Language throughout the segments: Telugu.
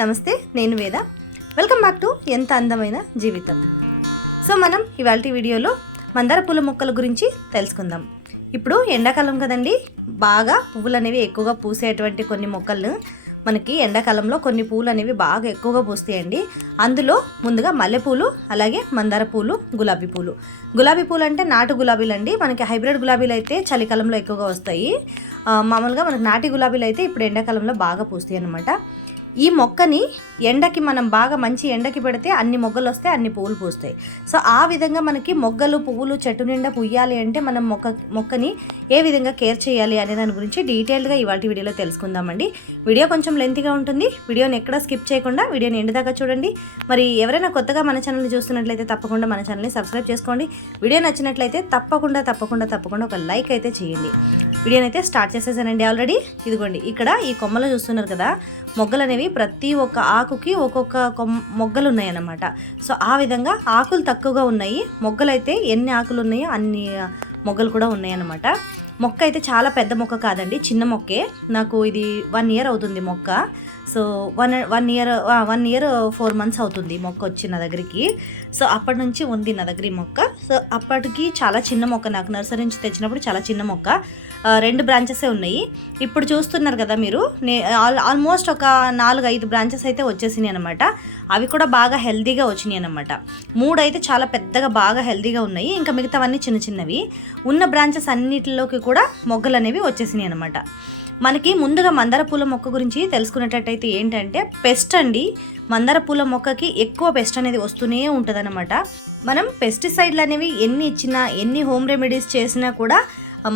నమస్తే నేను వేద. వెల్కమ్ బ్యాక్ టు ఎంత అందమైన జీవితం. సో మనం ఇవాళ వీడియోలో మందార పూల మొక్కల గురించి తెలుసుకుందాం. ఇప్పుడు ఎండాకాలం కదండి బాగా పువ్వులు అనేవి ఎక్కువగా పూసేటువంటి కొన్ని మొక్కలను మనకి ఎండాకాలంలో కొన్ని పూలు అనేవి బాగా ఎక్కువగా పూస్తాయండి. అందులో ముందుగా మల్లెపూలు అలాగే మందార పూలు గులాబీ పూలు. గులాబీ పూలు అంటే నాటు గులాబీలు అండి మనకి హైబ్రిడ్ గులాబీలు అయితే చలికాలంలో ఎక్కువగా వస్తాయి. మామూలుగా మనకి నాటి గులాబీలు అయితే ఇప్పుడు ఎండాకాలంలో బాగా పూస్తాయి అనమాట ఈ మొక్కని ఎండకి మనం బాగా మంచి ఎండకి పెడితే అన్ని మొగ్గలు వస్తాయి అన్ని పువ్వులు పూస్తాయి. సో ఆ విధంగా మనకి మొగ్గలు పువ్వులు చెట్టు నిండా పుయ్యాలి అంటే మనం మొక్క మొక్కని ఏ విధంగా కేర్ చేయాలి అనే దాని గురించి డీటెయిల్డ్గా ఇవాళ వీడియోలో తెలుసుకుందామండి. వీడియో కొంచెం లెంతీగా ఉంటుంది. వీడియోని ఎక్కడా స్కిప్ చేయకుండా వీడియోని ఎండదాకా చూడండి. మరి ఎవరైనా కొత్తగా మన ఛానల్ని చూస్తున్నట్లయితే తప్పకుండా మన ఛానల్ని సబ్స్క్రైబ్ చేసుకోండి. వీడియో నచ్చినట్లయితే తప్పకుండా తప్పకుండా తప్పకుండా ఒక లైక్ అయితే చేయండి. వీడియోని అయితే స్టార్ట్ చేసేసానండి ఆల్రెడీ. ఇదిగోండి ఇక్కడ ఈ కొమ్మలో చూస్తున్నారు కదా మొగ్గలు అనేవి ప్రతి ఒక్క ఆకుకి ఒక్కొక్క కొమ్ మొగ్గలు ఉన్నాయన్నమాట. సో ఆ విధంగా ఆకులు తక్కువగా ఉన్నాయి. మొగ్గలు అయితే ఎన్ని ఆకులు ఉన్నాయో అన్ని మొగ్గలు కూడా ఉన్నాయన్నమాట. మొక్క అయితే చాలా పెద్ద మొక్క కాదండి చిన్న మొక్కే. నాకు ఇది వన్ ఇయర్ అవుతుంది మొక్క. So one one year one year four months అవుతుంది మొక్క వచ్చి నా దగ్గరికి. సో అప్పటి నుంచి ఉంది నా దగ్గర ఈ మొక్క. సో అప్పటికి చాలా చిన్న మొక్క నాకు నర్సరీ నుంచి తెచ్చినప్పుడు చాలా చిన్న మొక్క. రెండు బ్రాంచెసే ఉన్నాయి. ఇప్పుడు చూస్తున్నారు కదా మీరు నే ఆల్ ఆల్మోస్ట్ ఒక నాలుగు ఐదు బ్రాంచెస్ అయితే వచ్చేసినాయి అనమాట అవి కూడా బాగా హెల్దీగా వచ్చినాయి అనమాట మూడు అయితే చాలా పెద్దగా బాగా హెల్దీగా ఉన్నాయి. ఇంకా మిగతావన్నీ చిన్న చిన్నవి. ఉన్న బ్రాంచెస్ అన్నిటిలోకి కూడా మొగ్గలు అనేవి వచ్చేసినాయి అనమాట మనకి ముందుగా మందార పూల మొక్క గురించి తెలుసుకునేటట్టయితే ఏంటంటే పెస్ట్ అండి మందార పూల మొక్కకి ఎక్కువ పెస్ట్ అనేది వస్తూనే ఉంటుందన్నమాట. మనం పెస్టిసైడ్లు అనేవి ఎన్ని ఇచ్చినా ఎన్ని హోమ్ రెమెడీస్ చేసినా కూడా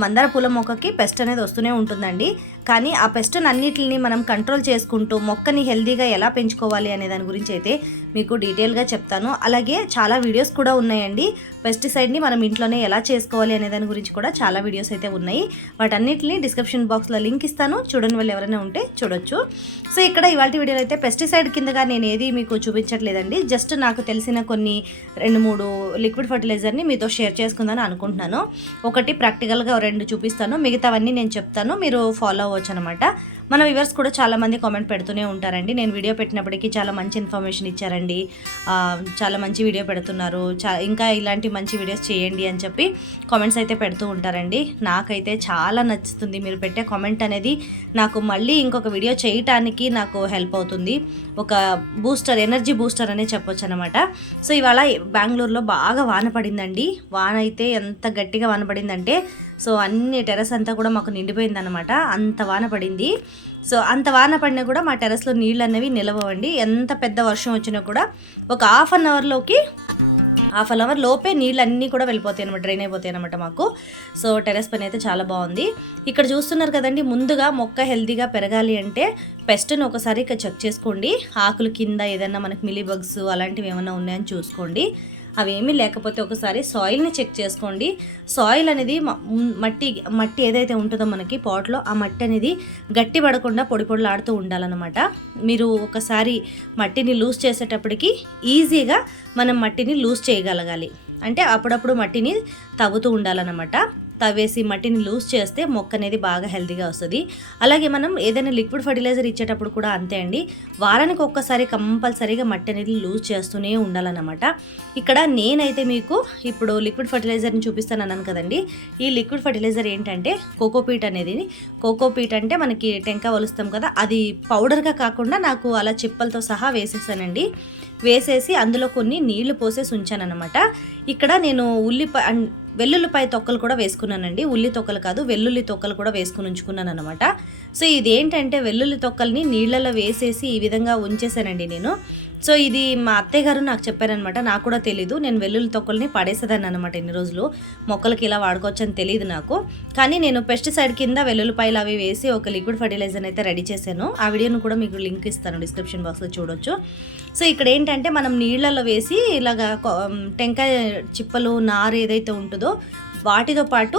మందార పూల మొక్కకి పెస్ట్ అనేది వస్తూనే ఉంటుందండి. కానీ ఆ పెస్ట్ అన్నిటిని మనం కంట్రోల్ చేసుకుంటూ మొక్కని హెల్దీగా ఎలా పెంచుకోవాలి అనే దాని గురించి అయితే మీకు డీటెయిల్గా చెప్తాను. అలాగే చాలా వీడియోస్ కూడా ఉన్నాయండి. పెస్టిసైడ్ని మనం ఇంట్లోనే ఎలా చేసుకోవాలి అనే దాని గురించి కూడా చాలా వీడియోస్ అయితే ఉన్నాయి. వాటన్నిటిని డిస్క్రిప్షన్ బాక్స్లో లింక్ ఇస్తాను. చూడని వాళ్ళు ఎవరైనా ఉంటే చూడొచ్చు. సో ఇక్కడ ఇవాళ వీడియోలో అయితే పెస్టిసైడ్ కిందగా నేను ఏది మీకు చూపించట్లేదండి. జస్ట్ నాకు తెలిసిన కొన్ని రెండు మూడు లిక్విడ్ ఫర్టిలైజర్ని మీతో షేర్ చేసుకుందని అనుకుంటున్నాను. ఒకటి ప్రాక్టికల్గా రెండు చూపిస్తాను. మిగతావన్నీ నేను చెప్తాను. మీరు ఫాలో అవ్వచ్చు అనమాట. మన వ్యూవర్స్ కూడా చాలామంది కామెంట్ పెడుతూనే ఉంటారండి. నేను వీడియో పెట్టినప్పటికీ చాలా మంచి ఇన్ఫర్మేషన్ ఇచ్చారండి. చాలా మంచి వీడియో పెడుతున్నారు. చా ఇంకా ఇలాంటి మంచి వీడియోస్ చేయండి అని చెప్పి కామెంట్స్ అయితే పెడుతూ ఉంటారండి. నాకైతే చాలా నచ్చుతుంది. మీరు పెట్టే కామెంట్ అనేది నాకు మళ్ళీ ఇంకొక వీడియో చేయటానికి నాకు హెల్ప్ అవుతుంది. ఒక బూస్టర్ ఎనర్జీ బూస్టర్ అనే చెప్పొచ్చు అనమాట. సో ఇవాళ బెంగళూరులో బాగా వాన పడిందండి. వాన అయితే ఎంత గట్టిగా వాన పడిందంటే సో అన్ని టెర్రస్ అంతా కూడా మాకు నిండిపోయిందనమాట అంత వాన పడింది. సో అంత వాన పడినా కూడా మా టెర్రస్లో నీళ్ళు అనేవి నిలవండి ఎంత పెద్ద వర్షం వచ్చినా కూడా ఒక హాఫ్ అన్ అవర్లోకి హాఫ్ అన్ అవర్ లోపే నీళ్ళు అన్నీ కూడా వెళ్ళిపోతాయి అనమాట డ్రైన్ అయిపోతాయి అనమాట మాకు. సో టెరెస్ పని అయితే చాలా బాగుంది. ఇక్కడ చూస్తున్నారు కదండి ముందుగా మొక్క హెల్తీగా పెరగాలి అంటే పెస్ట్ని ఒకసారి చెక్ చేసుకోండి. ఆకులు కింద ఏదైనా మనకి మిలీ బగ్స్ అలాంటివి ఏమైనా ఉన్నాయని చూసుకోండి. అవేమీ లేకపోతే ఒకసారి సాయిల్ని చెక్ చేసుకోండి. సాయిల్ అనేది మట్టి మట్టి ఏదైతే ఉంటుందో మనకి పాట్లో ఆ మట్టి అనేది గట్టి పడకుండా పొడి పొడిలాడుతూ ఉండాలన్నమాట. మీరు ఒకసారి మట్టిని లూజ్ చేసేటప్పటికి ఈజీగా మనం మట్టిని లూజ్ చేయగలగాలి. అంటే అప్పుడప్పుడు మట్టిని తవ్వుతూ ఉండాలన్నమాట. తవ్వేసి మట్టిని లూజ్ చేస్తే మొక్క అనేది బాగా హెల్తీగా వస్తుంది. అలాగే మనం ఏదైనా లిక్విడ్ ఫర్టిలైజర్ ఇచ్చేటప్పుడు కూడా అంతే అండి. వారానికి ఒక్కసారి కంపల్సరీగా మట్టి అనేది లూజ్ చేస్తూనే ఉండాలన్నమాట. ఇక్కడ నేనైతే మీకు ఇప్పుడు లిక్విడ్ ఫర్టిలైజర్ని చూపిస్తాను అన్నాను కదండి. ఈ లిక్విడ్ ఫర్టిలైజర్ ఏంటంటే కోకోపీట్ అనేది. కోకోపీట్ అంటే మనకి టెంక వలుస్తాం కదా అది పౌడర్గా కాకుండా నాకు అలా చిప్పలతో సహా వేసేసానండి. వేసేసి అందులో కొన్ని నీళ్ళు పోసేసి ఉంచానన్నమాట ఇక్కడ నేను ఉల్లిపాయ అండ్ వెల్లుల్లిపాయ తొక్కలు కూడా వేసుకున్నానండి. ఉల్లి తొక్కలు కాదు వెల్లుల్లి తొక్కలు కూడా వేసుకుని ఉంచుకున్నాను అనమాట సో ఇదేంటంటే వెల్లుల్లి తొక్కల్ని నీళ్ళలో వేసేసి ఈ విధంగా ఉంచేసానండి నేను. సో ఇది మా అత్తయ్య గారు నాకు చెప్పారనమాట. నాకు కూడా తెలీదు. నేను వెల్లుల్లి తొక్కల్ని పడేసేదాన్ని అనమాట ఎన్ని రోజులు. మొక్కలకి ఇలా వాడుకోవచ్చు అని తెలియదు నాకు. కానీ నేను పెస్టిసైడ్ కింద వెల్లుల్లిపాయలు అవి వేసి ఒక లిక్విడ్ ఫర్టిలైజర్ అయితే రెడీ చేశాను. ఆ వీడియోను కూడా మీకు లింక్ ఇస్తాను డిస్క్రిప్షన్ బాక్స్లో చూడొచ్చు. సో ఇక్కడ ఏంటంటే మనం నీళ్ళలో వేసి ఇలాగా టెంకాయ చిప్పలు నారు ఏదైతే ఉంటుందో వాటితో పాటు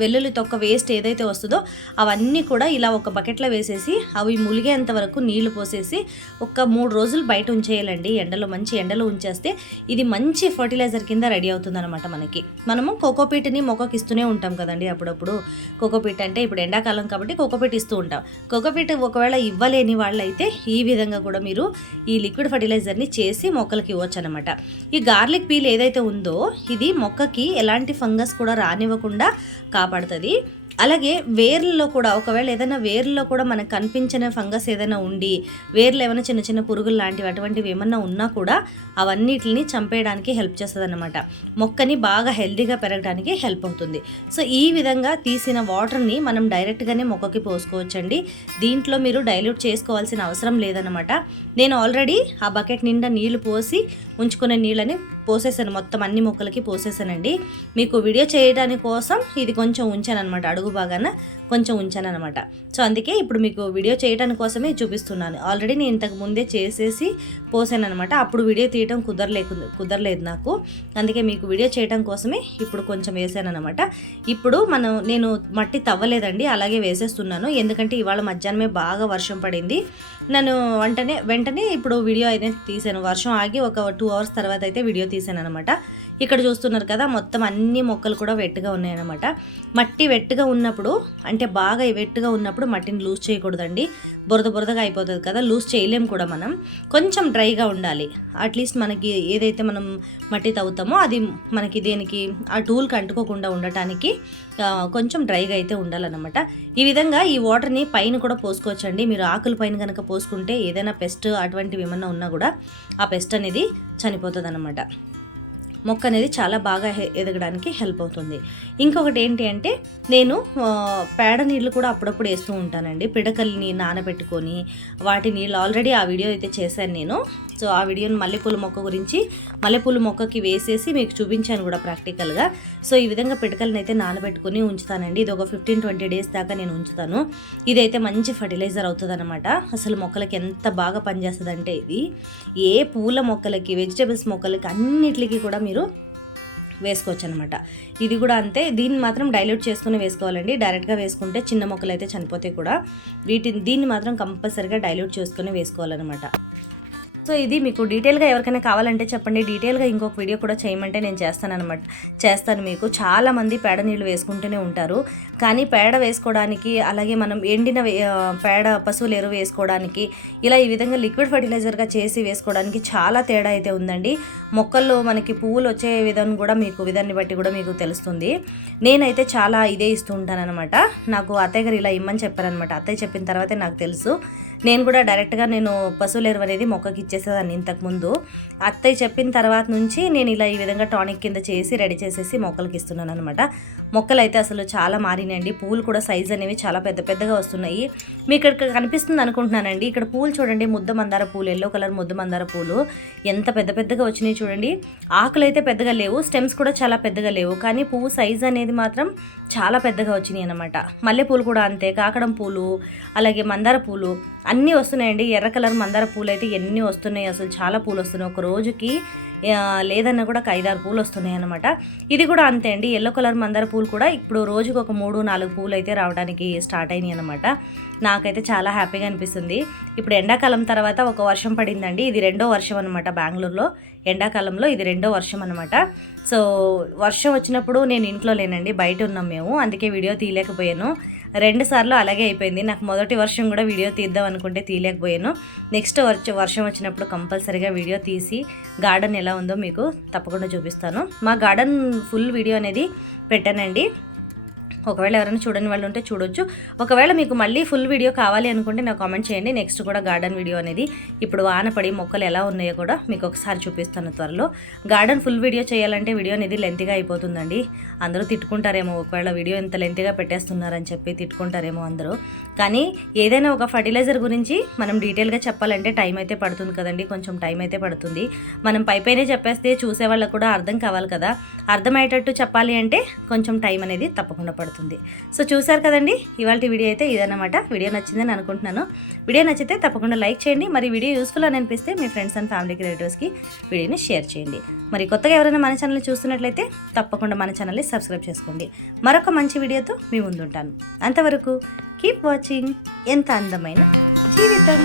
వెల్లుల్లి తొక్క వేస్ట్ ఏదైతే వస్తుందో అవన్నీ కూడా ఇలా ఒక బకెట్లో వేసేసి అవి ములిగేంత వరకు నీళ్ళు పోసేసి ఒక మూడు రోజులు బయట ఉంచేయాలండి. ఎండలో మంచి ఎండలో ఉంచేస్తే ఇది మంచి ఫర్టిలైజర్ కింద రెడీ అవుతుంది అనమాట మనకి. మనము కోకోపీట్ని మొక్కకి ఇస్తూనే ఉంటాం కదండి అప్పుడప్పుడు. కోకోపీట్ అంటే ఇప్పుడు ఎండాకాలం కాబట్టి కోకోపీట్ ఇస్తూ ఉంటాం. కోకోపీట్ ఒకవేళ ఇవ్వలేని వాళ్ళైతే ఈ విధంగా కూడా మీరు ఈ లిక్విడ్ ఫర్టిలైజర్ని చేసి మొక్కలకి ఇవ్వచ్చు అనమాట ఈ గార్లిక్ పీల్ ఏదైతే ఉందో ఇది మొక్కకి ఎలాంటి ఫంగస్ కూడా రానివ్వకుండా కాపాడుతుంది. అలాగే వేర్లలో కూడా ఒకవేళ ఏదైనా వేర్లలో కూడా మనకు కనిపించిన ఫంగస్ ఏదైనా ఉండి వేర్లు ఏమైనా చిన్న చిన్న పురుగులు లాంటివి అటువంటివి ఏమన్నా ఉన్నా కూడా అవన్నిటిని చంపేయడానికి హెల్ప్ చేస్తుంది అనమాట మొక్కని బాగా హెల్దీగా పెరగడానికి హెల్ప్ అవుతుంది. సో ఈ విధంగా తీసిన వాటర్ని మనం డైరెక్ట్గానే మొక్కకి పోసుకోవచ్చండి. దీంట్లో మీరు డైల్యూట్ చేసుకోవాల్సిన అవసరం లేదనమాట నేను ఆల్రెడీ ఆ బకెట్ నిండా నీళ్ళు పోసి ఉంచుకునే నీళ్ళని పోసేసాను. మొత్తం అన్ని మొక్కలకి పోసేసానండి. మీకు వీడియో చేయడానికి కోసం ఇది కొంచెం ఉంచాను అనమాట ಅಡುಗು ಭಾಗನ కొంచెం ఉంచాను అనమాట సో అందుకే ఇప్పుడు మీకు వీడియో చేయడానికి కోసమే చూపిస్తున్నాను. ఆల్రెడీ నేను ఇంతకు ముందే చేసేసి పోసాను అనమాట అప్పుడు వీడియో తీయటం కుదరలేకు కుదరలేదు నాకు. అందుకే మీకు వీడియో చేయడం కోసమే ఇప్పుడు కొంచెం వేసాను అనమాట ఇప్పుడు మనం నేను మట్టి తవ్వలేదండి అలాగే వేసేస్తున్నాను. ఎందుకంటే ఇవాళ మధ్యాహ్నమే బాగా వర్షం పడింది. నన్ను వెంటనే వెంటనే ఇప్పుడు వీడియో అయితే తీసాను. వర్షం ఆగి ఒక టూ అవర్స్ తర్వాత అయితే వీడియో తీసాను అనమాట ఇక్కడ చూస్తున్నారు కదా మొత్తం అన్ని మొక్కలు కూడా వెట్టుగా ఉన్నాయన్నమాట. మట్టి వెట్టుగా ఉన్నప్పుడు అంటే బాగా వెట్టుగా ఉన్నప్పుడు మట్టిని లూజ్ చేయకూడదండి. బురద బురదగా అయిపోతుంది కదా లూజ్ చేయలేం కూడా మనం. కొంచెం డ్రైగా ఉండాలి. అట్లీస్ట్ మనకి ఏదైతే మనం మట్టి తవ్వుతామో అది మనకి దేనికి ఆ టూల్కి అంటుకోకుండా ఉండటానికి కొంచెం డ్రైగా అయితే ఉండాలన్నమాట. ఈ విధంగా ఈ వాటర్ని పైన కూడా పోసుకోవచ్చండి. మీరు ఆకుల పైన కనుక పోసుకుంటే ఏదైనా పెస్ట్ అటువంటివి ఏమన్నా ఉన్నా కూడా ఆ పెస్ట్ అనేది చనిపోతుంది మొక్క అనేది చాలా బాగా ఎదగడానికి హెల్ప్ అవుతుంది. ఇంకొకటి ఏంటి అంటే నేను పేడ నీళ్ళు కూడా అప్పుడప్పుడు వేస్తూ ఉంటానండి. పిడకల్ని నానబెట్టుకొని వాటి నీళ్ళు ఆల్రెడీ ఆ వీడియో అయితే చేశాను నేను. సో ఆ వీడియోని మల్లెపూల మొక్క గురించి మల్లెపూల మొక్కకి వేసేసి మీకు చూపించాను కూడా ప్రాక్టికల్గా. సో ఈ విధంగా పిడకల్ని అయితే నానబెట్టుకుని ఉంచుతానండి. ఇది ఒక ఫిఫ్టీన్ ట్వంటీ డేస్ దాకా నేను ఉంచుతాను. ఇదైతే మంచి ఫర్టిలైజర్ అవుతుందన్నమాట. అసలు మొక్కలకి ఎంత బాగా పనిచేస్తుంది అంటే ఇది. ఏ పూల మొక్కలకి వెజిటేబుల్స్ మొక్కలకి అన్నిటికీ కూడా మీరు వేసుకోవచ్చు అనమాట ఇది కూడా అంతే. దీన్ని మాత్రం డైల్యూట్ చేసుకుని వేసుకోవాలండి. డైరెక్ట్గా వేసుకుంటే చిన్న మొక్కలు అయితే చనిపోతే కూడా. వీటిని దీన్ని మాత్రం కంపల్సరిగా డైల్యూట్ చేసుకుని వేసుకోవాలన్నమాట. సో ఇది మీకు డీటెయిల్గా ఎవరికైనా కావాలంటే చెప్పండి. డీటెయిల్గా ఇంకొక వీడియో కూడా చేయమంటే నేను చేస్తాను అనమాట చేస్తాను మీకు. చాలామంది పేడ నీళ్ళు వేసుకుంటూనే ఉంటారు. కానీ పేడ వేసుకోవడానికి అలాగే మనం ఎండిన పేడ పశువులు ఎరువు వేసుకోవడానికి ఇలా ఈ విధంగా లిక్విడ్ ఫర్టిలైజర్గా చేసి వేసుకోవడానికి చాలా తేడా అయితే ఉందండి. మొక్కల్లో మనకి పువ్వులు వచ్చే విధానం కూడా మీకు విధాన్ని బట్టి కూడా మీకు తెలుస్తుంది. నేనైతే చాలా ఇదే ఇస్తూ ఉంటాననమాట నాకు అత్తయ్య గారు ఇలా ఇమ్మని చెప్పారనమాట అత్తయ్య చెప్పిన తర్వాతే నాకు తెలుసు. నేను కూడా డైరెక్ట్గా నేను పశువుల ఎరువు అనేది మొక్కకి ఇచ్చేసేదాన్ని ఇంతకుముందు అత్తయ్య చెప్పిన తర్వాత నుంచి నేను ఇలా ఈ విధంగా టానిక్ కింద చేసి రెడీ చేసేసి మొక్కలకి ఇస్తున్నాను అనమాట మొక్కలు అయితే అసలు చాలా మారినాయండి. పూలు కూడా సైజ్ అనేవి చాలా పెద్ద పెద్దగా వస్తున్నాయి. మీకు ఇక్కడ కనిపిస్తుంది అనుకుంటున్నానండి. ఇక్కడ పూలు చూడండి ముద్ద మందార పూలు ఎల్లో కలర్ ముద్ద మందార పూలు ఎంత పెద్ద పెద్దగా వచ్చినాయి చూడండి. ఆకులు అయితే పెద్దగా లేవు స్టెమ్స్ కూడా చాలా పెద్దగా లేవు. కానీ పువ్వు సైజ్ అనేది మాత్రం చాలా పెద్దగా వచ్చినాయి అనమాట మల్లెపూలు కూడా అంతే కాకడం పూలు అలాగే మందార పూలు అన్నీ వస్తున్నాయండి. ఎర్ర కలర్ మందార పూలు అయితే ఎన్ని వస్తున్నాయి అసలు చాలా పూలు వస్తున్నాయి. ఒక రోజుకి లేదన్నా కూడా ఒక ఐదారు పూలు వస్తున్నాయి అనమాట ఇది కూడా అంతే అండి. ఎల్లో కలర్ మందార పూలు కూడా ఇప్పుడు రోజుకు ఒక మూడు నాలుగు పూలు అయితే రావడానికి స్టార్ట్ అయినాయి అనమాట నాకైతే చాలా హ్యాపీగా అనిపిస్తుంది. ఇప్పుడు ఎండాకాలం తర్వాత ఒక వర్షం పడిందండి. ఇది రెండో వర్షం అనమాట బెంగళూరులో. ఎండాకాలంలో ఇది రెండో వర్షం అనమాట సో వర్షం వచ్చినప్పుడు నేను ఇంట్లో లేనండి బయట ఉన్నాం మేము. అందుకే వీడియో తీయలేకపోయాను. రెండు సార్లు అలాగే అయిపోయింది. నాకు మొదటి వర్షం కూడా వీడియో తీద్దాం అనుకుంటే తీయలేకపోయాను. నెక్స్ట్ వర్షం వచ్చినప్పుడు కంపల్సరీగా వీడియో తీసి గార్డెన్ ఎలా ఉందో మీకు తప్పకుండా చూపిస్తాను. మా గార్డెన్ ఫుల్ వీడియో అనేది పెట్టానండి. ఒకవేళ ఎవరైనా చూడని వాళ్ళు ఉంటే చూడొచ్చు. ఒకవేళ మీకు మళ్ళీ ఫుల్ వీడియో కావాలి అనుకుంటే నాకు కామెంట్ చేయండి. నెక్స్ట్ కూడా గార్డెన్ వీడియో అనేది ఇప్పుడు వానపడి మొక్కలు ఎలా ఉన్నాయో కూడా మీకు ఒకసారి చూపిస్తాను త్వరలో. గార్డెన్ ఫుల్ వీడియో చేయాలంటే వీడియో అనేది లెంత్గా అయిపోతుందండి. అందరూ తిట్టుకుంటారేమో ఒకవేళ వీడియో ఇంత లెంత్గా పెట్టేస్తున్నారని చెప్పి తిట్టుకుంటారేమో అందరూ. కానీ ఏదైనా ఒక ఫర్టిలైజర్ గురించి మనం డీటెయిల్గా చెప్పాలంటే టైం అయితే పడుతుంది కదండి. కొంచెం టైం అయితే పడుతుంది. మనం పైపైనే చెప్పేస్తే చూసే వాళ్ళకు కూడా అర్థం కావాలి కదా. అర్థమయ్యేటట్టు చెప్పాలి అంటే కొంచెం టైం అనేది తప్పకుండా పడుతుంది. అవుతుంది. సో చూసారు కదండి? ఇవాళ వీడియో అయితే ఇదన్నమాట. వీడియో నచ్చిందని అనుకుంటున్నాను. వీడియో నచ్చితే తప్పకుండా లైక్ చేయండి. మరి వీడియో యూస్ఫుల్ అని అనిపిస్తే మీ ఫ్రెండ్స్ అండ్ ఫ్యామిలీకి రిలేటివ్స్కి వీడియోని షేర్ చేయండి. మరి కొత్తగా ఎవరైనా మన ఛానల్ని చూస్తున్నట్లయితే తప్పకుండా మన ఛానల్ని సబ్స్క్రైబ్ చేసుకోండి. మరొక మంచి వీడియోతో మీ ముందుంటాను. అంతవరకు కీప్ వాచింగ్. ఎంత అందమైన జీవితం.